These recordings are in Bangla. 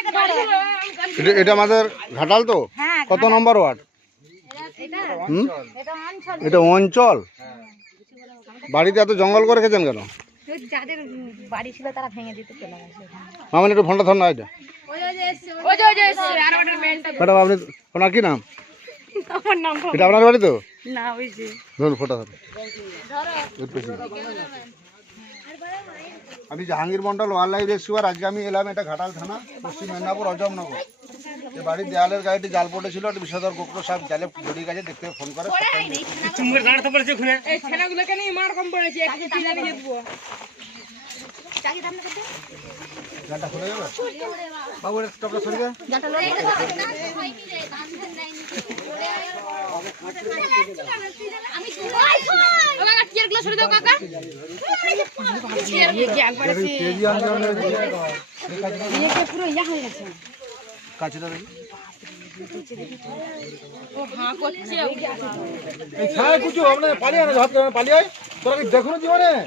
এটা এটা আমাদের ঘাটাল তো? হ্যাঁ কত নম্বর ওয়ার্ড? এটা হুম? এটা অঞ্চল। বাড়িতে এত জঙ্গল করে রেখেছেন কেন? যাদের বাড়ি ছিল তারা ভেঙে দিতে চলে গেছে মামনি একটু ফোনটা ধর না এটা। ম্যাডাম আপনি ওনার কি নাম? এটা আপনার বাড়ি তো? না ওই যে। ধরুন ফোটা ধরুন আমি Jahangir Mondal wild life rescuer আজকে আমি এলাম এটা ঘাটাল থানা পশ্চিম মেদিনীপুর অজমনগর। এই বাড়ির দেয়ালের গাড়িটি জাল পড়েছিল একটা বিষধর গোপ্র সাহেব জালে জড়িয়ে গেছে দেখতে ফোন করে জালটা খুলে যাবে বাবু স্টপটা সরিয়ে দে। তেজি আন্দোলন পুরো ইয়া হয়ে গেছে কাছেটা দেখি এই ছায়া কুচু আমরা পালিয়ে না হাত পালিয়ে আয় তোরা কি দেখো না জীবনে এই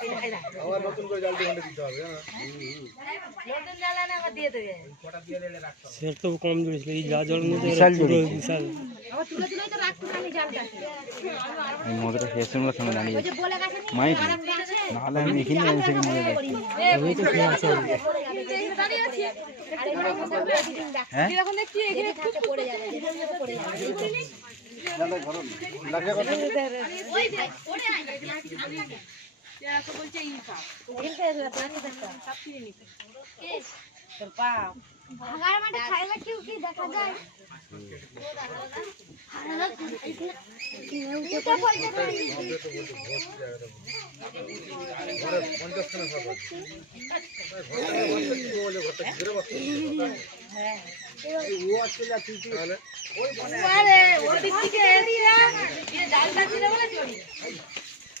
আবার নতুন করে জালটি ঘন্টে দিতে হবে হ্যাঁ। নতুন জ্বালানি আবার দিয়ে দেবে। বিশাল জড়ি আবার তুলে তুলেই তো রাখতো আমি জালটা। এই মদটা শেষ সময় দাঁড়িয়ে ওই যে বলে গেছে মাইক। আরেকটা আছে। নাহলে আমি দেখিনি আমি সেখানে মরে দাঁড়িয়ে আছি। হ্যাঁ? এরকম দেখছি এখানে পড়ে যাবে পড়ে যাবে। লাগে ওই পড়ে আয় মাঠে খাইলে কেউ কি দেখা যায়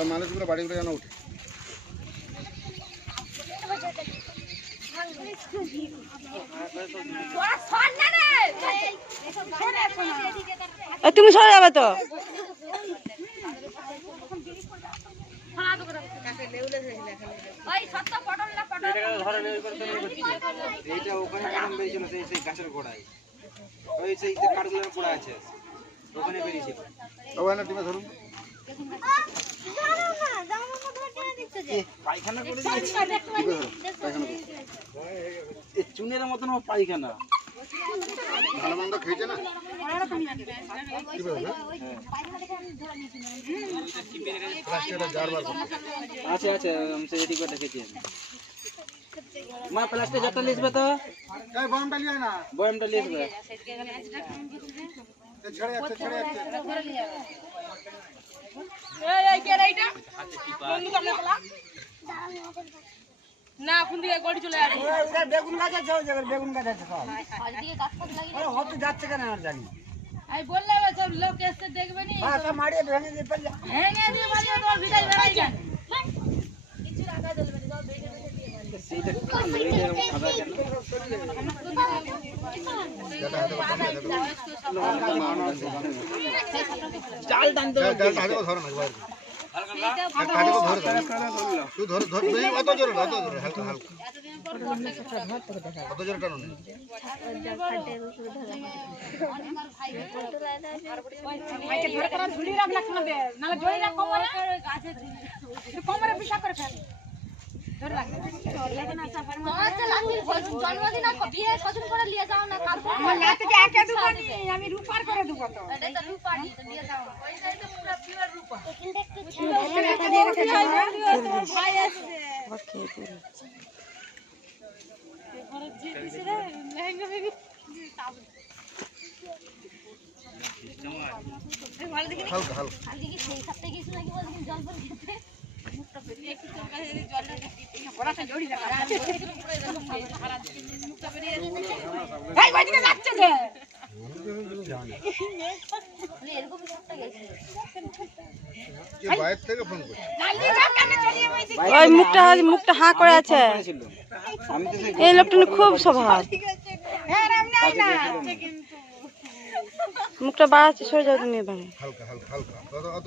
সব মানুষগুলো বাড়িগুলো যেন উঠে তুমি সরে যাবে তো? এইটা ওখানে বেরিয়েছিল? সেই সেই গাছের গোড়ায়। ওই সেই যে কাঠগুলো পড়ে আছে ওখানে বেরিয়েছিল। ওখানে টিমে ধরুন। পায়খানা করে চুনের মতন পায়খানা। ভালো মন্দ খেয়েছে না? আছে আছে আমি সেই রেডি করে রেখেছি মা প্লাস্টিক জারটা লিখবে তো? এই না। বয়ামটা লিখবে ছেড়ে যাচ্ছে। ছেড়ে যাচ্ছে। বেগুন গাছ আছে ওই জায়গায় বেগুন গাছ আছে সব। আরে হতে যাচ্ছে কেন আর জানি আমি বললাম সব লোক এসে দেখবে নি। হ্যাঁ সব মারিয়ে ভেঙে দিয়ে ফেলে ভেঙে দিয়ে বাড়ি তোমার ভিটাই বেড়াই যান কেন চাল হাতে করে ধরো না হাতে করে ধরে ধরে বেশি অত জোরে অত জোরে হালকা হালকা অত জোরে টানো করে ফেল। আমি রূপার করে দেবো তো এটাই তো রূপারি তো নিয়ে যাও হালকা হালকা আজকে কি সেই সপ্তাহে গেছিল নাকি বলছিস জল ফল খেতে মুখটা হাঁ করে আছে। এই লোকটা খুব স্বভাব। মুখটা বাড়াচ্ছে, সরে যাও তুমি এবারে। হালকা হালকা হালকা। অত অত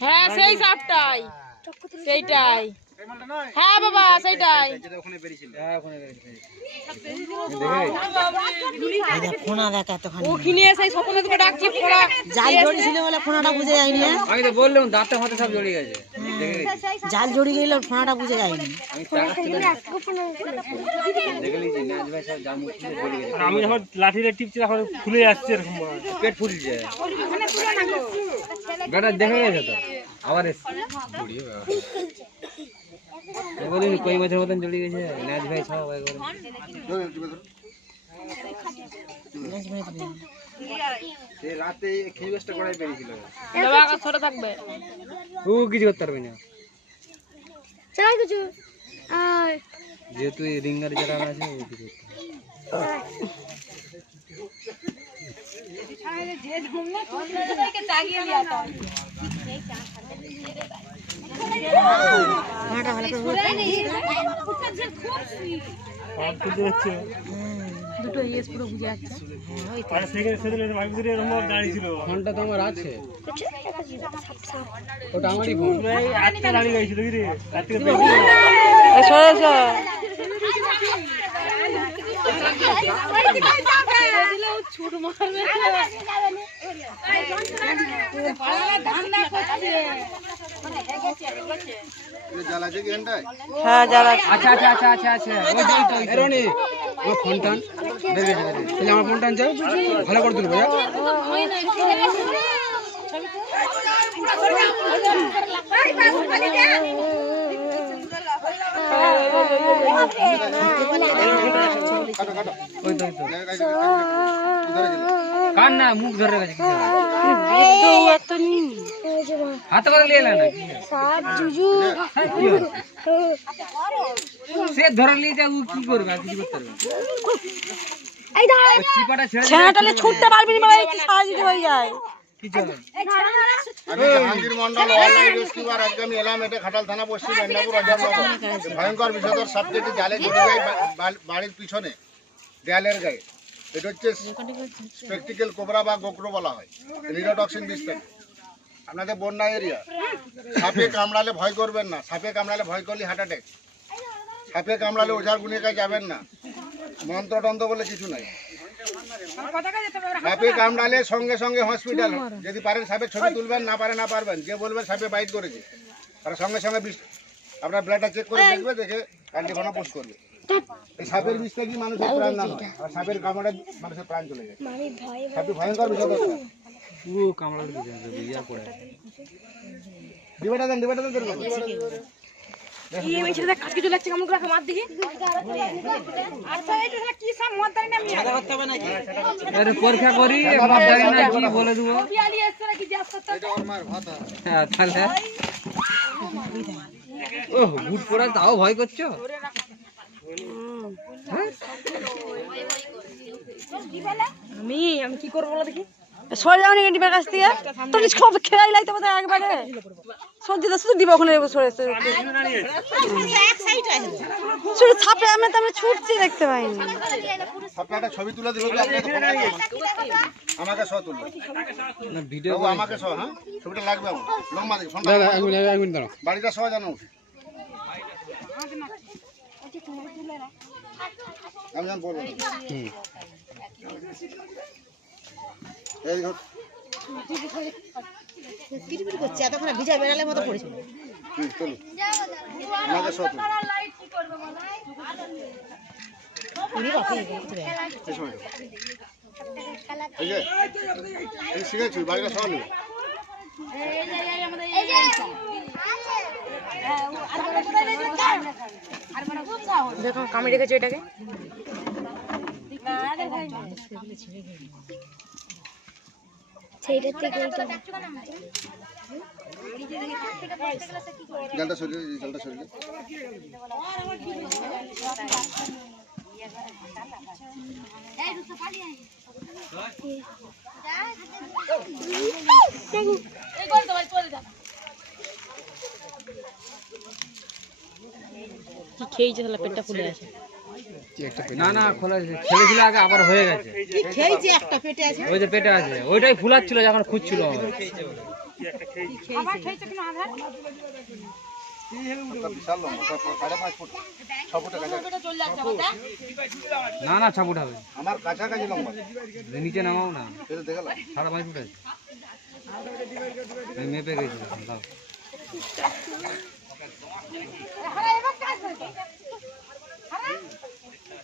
হ্যাঁ সেই সাপটাই সেইটাই। হ্যাঁ বাবা ওখানে সেই স্বপ্ন ডাকছি পড়া জাল জড়িয়েছিল বলে ফোনাটা বুঝে যায়নি হ্যাঁ? আমি তো বললাম হাতে সব জড়িয়ে গেছে। জাল জড়িয়ে গেলে ফোনাটা বুঝে যায়নি। আমি যখন লাঠিটা টিপছি তখন খুলে যাচ্ছে এরকম পেট ফুলছে। বেটা দেখে গেছে তো? আবার এসছে। বলিনি কই বছর মতন জড়িয়ে গেছে নাচ ভাই সব একবার জোরে দিকে ধরো সে রাতে খিলিবাসটা করাই বেরিয়েছিল বাবা আগে সরে থাকবে ও কিছু করতে পারবে না যেহেতু এই রিঙ্গার যারা আছে ও কিছু করতে পারবে না। পাম্প তুলতে যাচ্ছে দুটো ইয়েস পুরো বুঝে যাচ্ছে আর সেখানে সেদিন মাইক ভিতরে এরকম দাঁড়িয়ে ছিল ফোনটা তো আমার আছে ওটা আমারই ফোন এই আটটা দাঁড়িয়ে গেছিল কি রে সরে এসো আছে কি এনটায় হ্যাঁ যারা আচ্ছা আচ্ছা আচ্ছা আচ্ছা আচ্ছা। ওই ওই। রনি দেখে। তাহলে আমার যাও ভালো করে তুলবো কান না? মুখ ধরে গেছে এত নি হাতে করে নিয়ে এলে না কি কি হবে? সে ধরে নিয়ে ও কি করবে? আর কিছু করতে পারবে। ওই চিপাটা ছেড়ে ছুটতে পারবি না একটু সাহায্য হয়ে যায়। ভয়ঙ্কর বিষধর সাপটি জালে যায় বা- বাড়ির পিছনে দেয়ালের গায়ে। এটা হচ্ছে স্পেকটিক্যাল কোবরা বা গোকরো বলা হয়। নিরোটক্সিন বিষ থেকে আপনাদের বন্যা এরিয়া। সাপে কামড়ালে ভয় করবেন না। সাপে কামড়ালে ভয় করলে হার্ট অ্যাটাক। সাপে কামড়ালে ওঝার গুণের কাছে যাবেন না। মন্ত্র টন্ত্র বলে কিছু নাই। সাপে কামড়ালে সঙ্গে সঙ্গে হসপিটাল যদি পারেন সাপের ছবি তুলবেন না পারে না পারবেন। যে বলবেন সাপে বাইট করেছে। তারা সঙ্গে সঙ্গে আপনার ব্লাডটা চেক করে দেখবে দেখে অ্যান্টিভেনম পোস্ট করবে। এই সাপের বিষ থেকে মানুষের প্রাণ না হয়? আর সাপের কামড়ে মানুষের প্রাণ চলে যায়। সাপে ভয়ঙ্কর বিষয় ও কামড়ালে কিছু হবে, ইয়া করে। ডিবেটা দেন ডিবেটা দেন দেন। আচ্ছা কি সব না আরে পরীক্ষা করি ভাব জানি না কি বলে দেবো? পিয়ালি নাকি করতে হ্যাঁ তাহলে। ও বুট পরা তাও ভয় করছ? হ্যাঁ? আমি আমি কি করব বলো দেখি। সরে যাও নাকি ডিমের কাছ থেকে? তো সব খেলাই লাগতে পারে একবারে? সর্দি তো শুধু দিব ওখানে সরে সরে শুধু ছাপে আমি তো আমি ছুটছি দেখতে পাইনি। ছবি তুলে দেবো। আমাকে সহ তুলবে। ভিডিও আমাকে সহ হ্যাঁ? ছবিটা লাগবে লম্বা দেখি বাড়িটা সহ জানো। আমি জান বলব। কিটমিট করছে এতক্ষণ ভিজা বেড়ালে মতো পড়েছিল হুম, চলো আমাকে সহ তুলবে এই সময় এই যে এই শিখেছি বাড়িটা সহ নেবে দেখো কামি রেখেছো এটাকে সেইটার থেকে ওইটা জলটা সরিয়ে জলটা পেটটা ফুলে আছে না না খোলা ছেড়েছিল আগে আবার হয়ে গেছে। খেয়েছে? একটা পেটে আছে? ওই যে পেটে আছে। ওইটাই ফুলাচ্ছিল যখন খুঁজছিল না না ছাপুট হবে। আমার কাছাকাছি লম্বা। নিচে নামাও না। সাড়ে পাঁচ ফুট আছে। আমি মেপে গেছিলাম দাও এই মুখ দিয়ে বেরোচ্ছে কি ইয়ে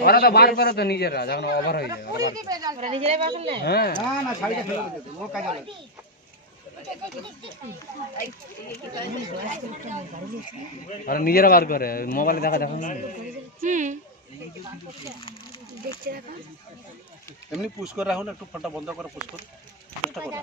ওরা তো বার করে তো নিজেরা যখন ওভার হয়ে যায় হ্যাঁ না না শাড়িটা ফেলে ও কাজে লাগে ওরা নিজেরা বার করে মোবাইলে দেখা দেখো এমনি পুশ করে রাখুন একটু ফোনটা বন্ধ করে পুশ করুন চেষ্টা করুন